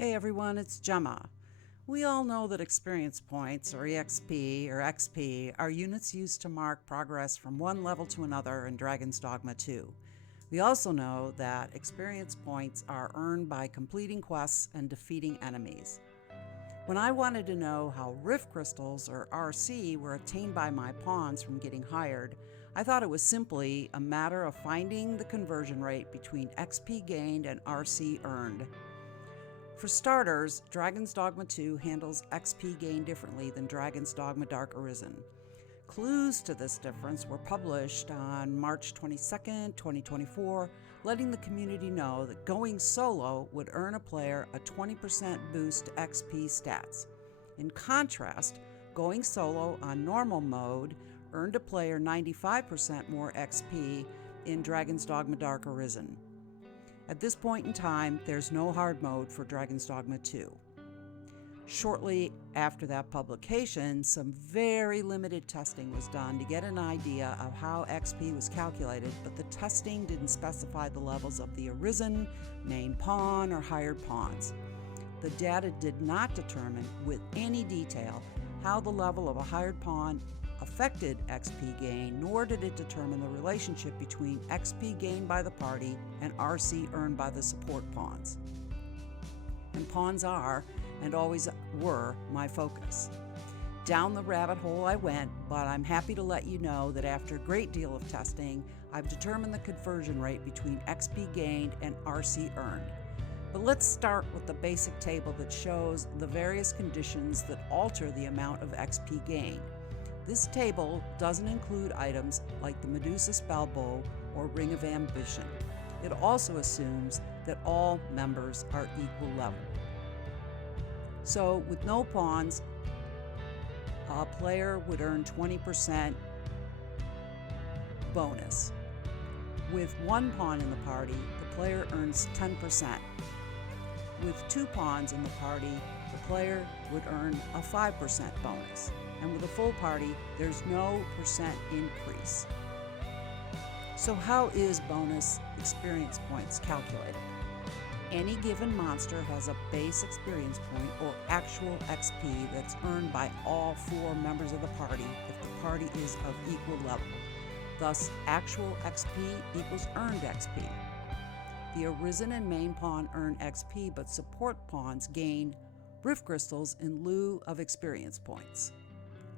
Hey everyone, it's Gemma. We all know that experience points, or EXP, or XP, are units used to mark progress from one level to another in Dragon's Dogma 2. We also know that experience points are earned by completing quests and defeating enemies. When I wanted to know how Rift Crystals, or RC, were attained by my pawns from getting hired, I thought it was simply a matter of finding the conversion rate between XP gained and RC earned. For starters, Dragon's Dogma 2 handles XP gain differently than Dragon's Dogma Dark Arisen. Clues to this difference were published on March 22, 2024, letting the community know that going solo would earn a player a 20% boost to XP stats. In contrast, going solo on normal mode earned a player 95% more XP in Dragon's Dogma Dark Arisen. At this point in time, there's no hard mode for Dragon's Dogma 2. Shortly after that publication, some very limited testing was done to get an idea of how XP was calculated, but the testing didn't specify the levels of the Arisen, main pawn, or hired pawns. The data did not determine with any detail how the level of a hired pawn affected XP gain, nor did it determine the relationship between XP gained by the party and RC earned by the support pawns. And pawns are, and always were, my focus. Down the rabbit hole I went, but I'm happy to let you know that after a great deal of testing, I've determined the conversion rate between XP gained and RC earned. But let's start with the basic table that shows the various conditions that alter the amount of XP gained. This table doesn't include items like the Medusa Spellbow or Ring of Ambition. It also assumes that all members are equal level. So with no pawns, a player would earn 20% bonus. With one pawn in the party, the player earns 10%. With two pawns in the party, the player would earn a 5% bonus. And with a full party, there's no percent increase. So how is bonus experience points calculated? Any given monster has a base experience point or actual XP that's earned by all four members of the party if the party is of equal level. Thus, actual XP equals earned XP. The Arisen and main pawn earn XP, but support pawns gain Rift Crystals in lieu of experience points.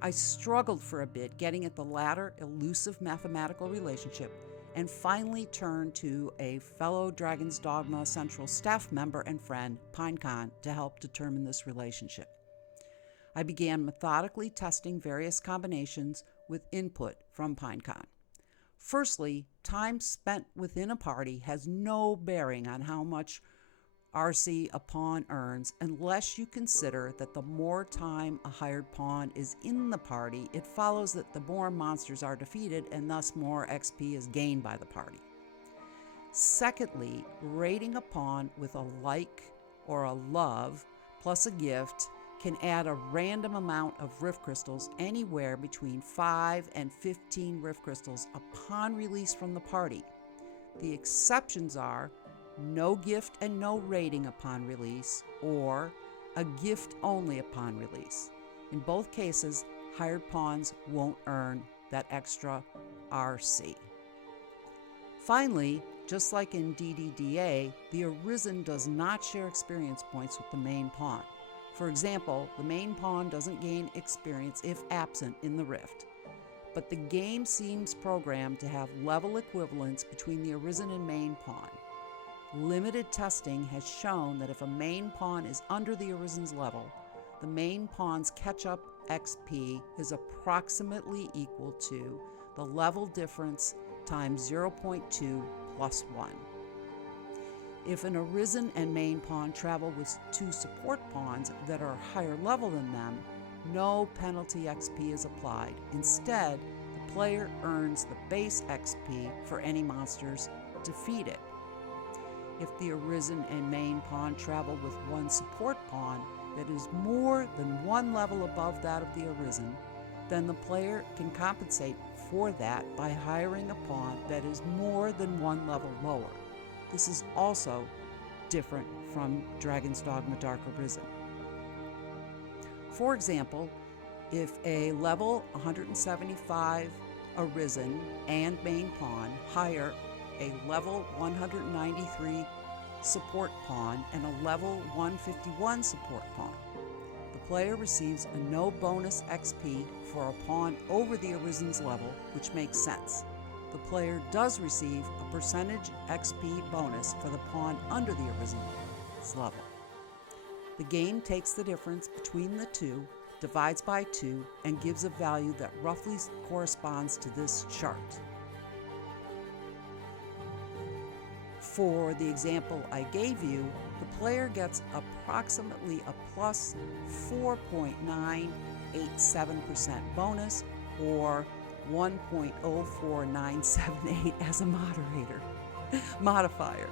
I struggled for a bit getting at the latter elusive mathematical relationship and finally turned to a fellow Dragon's Dogma Central staff member and friend, Pineconn, to help determine this relationship. I began methodically testing various combinations with input from Pineconn. Firstly, time spent within a party has no bearing on how much RC a pawn earns unless you consider that the more time a hired pawn is in the party, it follows that the more monsters are defeated and thus more XP is gained by the party. Secondly, rating a pawn with a like or a love plus a gift can add a random amount of Rift Crystals anywhere between 5 and 15 Rift Crystals upon release from the party. The exceptions are no gift and no rating upon release, or a gift only upon release. In both cases, hired pawns won't earn that extra RC. Finally, just like in DDDA, the Arisen does not share experience points with the main pawn. For example, the main pawn doesn't gain experience if absent in the Rift. But the game seems programmed to have level equivalence between the Arisen and main pawn. Limited testing has shown that if a main pawn is under the Arisen's level, the main pawn's catch-up XP is approximately equal to the level difference times 0.2 plus 1. If an Arisen and main pawn travel with two support pawns that are higher level than them, no penalty XP is applied. Instead, the player earns the base XP for any monsters defeated. If the Arisen and main pawn travel with one support pawn that is more than one level above that of the Arisen, then the player can compensate for that by hiring a pawn that is more than one level lower. This is also different from Dragon's Dogma Dark Arisen. For example, if a level 175 Arisen and main pawn hire a level 193 support pawn and a level 151 support pawn, the player receives a no bonus XP for a pawn over the Arisen's level, which makes sense. The player does receive a percentage XP bonus for the pawn under the Arisen's level. The game takes the difference between the two, divides by 2, and gives a value that roughly corresponds to this chart. For the example I gave you, the player gets approximately a plus 4.987% bonus, or 1.04978 as a modifier.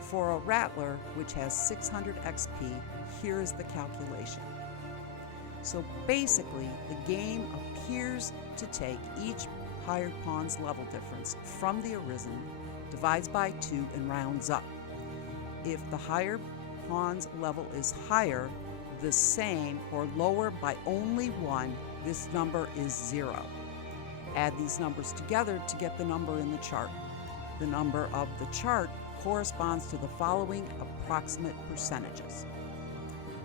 For a Rattler, which has 600 XP, here is the calculation. So basically, the game appears to take each hired pawn's level difference from the Arisen, divides by 2, and rounds up. If the hired pawn's level is higher, the same, or lower by only 1, this number is 0. Add these numbers together to get the number in the chart. The number of the chart corresponds to the following approximate percentages.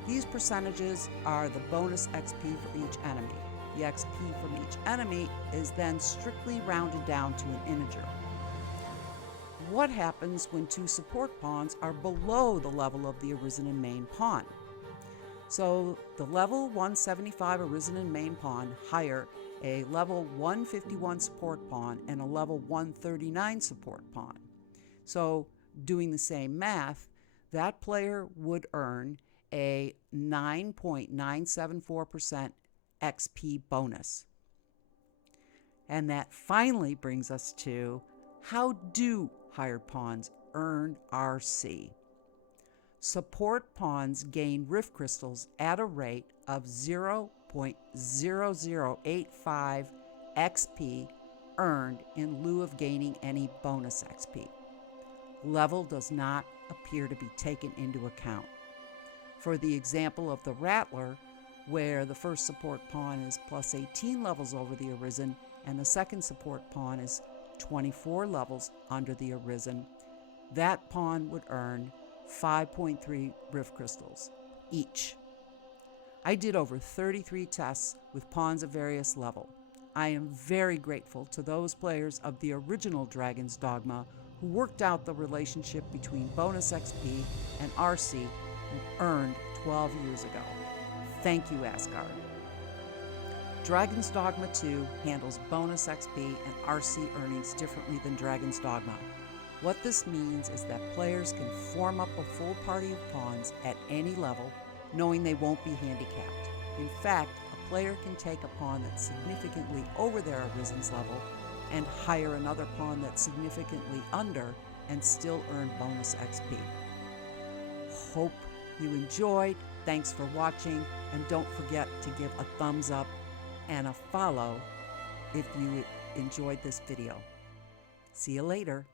These percentages are the bonus XP for each enemy. The XP from each enemy is then strictly rounded down to an integer. What happens when two support pawns are below the level of the Arisen and main pawn? So the level 175 Arisen and main pawn hire a level 151 support pawn and a level 139 support pawn. So doing the same math, that player would earn a 9.974% XP bonus. And that finally brings us to, how do hired pawns earn RC? Support pawns gain Rift Crystals at a rate of 0.0085 XP earned in lieu of gaining any bonus XP. Level does not appear to be taken into account. For the example of the Rattler, where the first support pawn is plus 18 levels over the Arisen and the second support pawn is 24 levels under the Arisen, that pawn would earn 5.3 Rift Crystals each. I did over 33 tests with pawns of various level. I am very grateful to those players of the original Dragon's Dogma who worked out the relationship between bonus XP and RC earned 12 years ago. Thank you, Asgard. Dragon's Dogma 2 handles bonus XP and RC earnings differently than Dragon's Dogma. What this means is that players can form up a full party of pawns at any level, knowing they won't be handicapped. In fact, a player can take a pawn that's significantly over their Arisen's level and hire another pawn that's significantly under and still earn bonus XP. Hope you enjoyed. Thanks for watching, and don't forget to give a thumbs up and a follow if you enjoyed this video. See you later.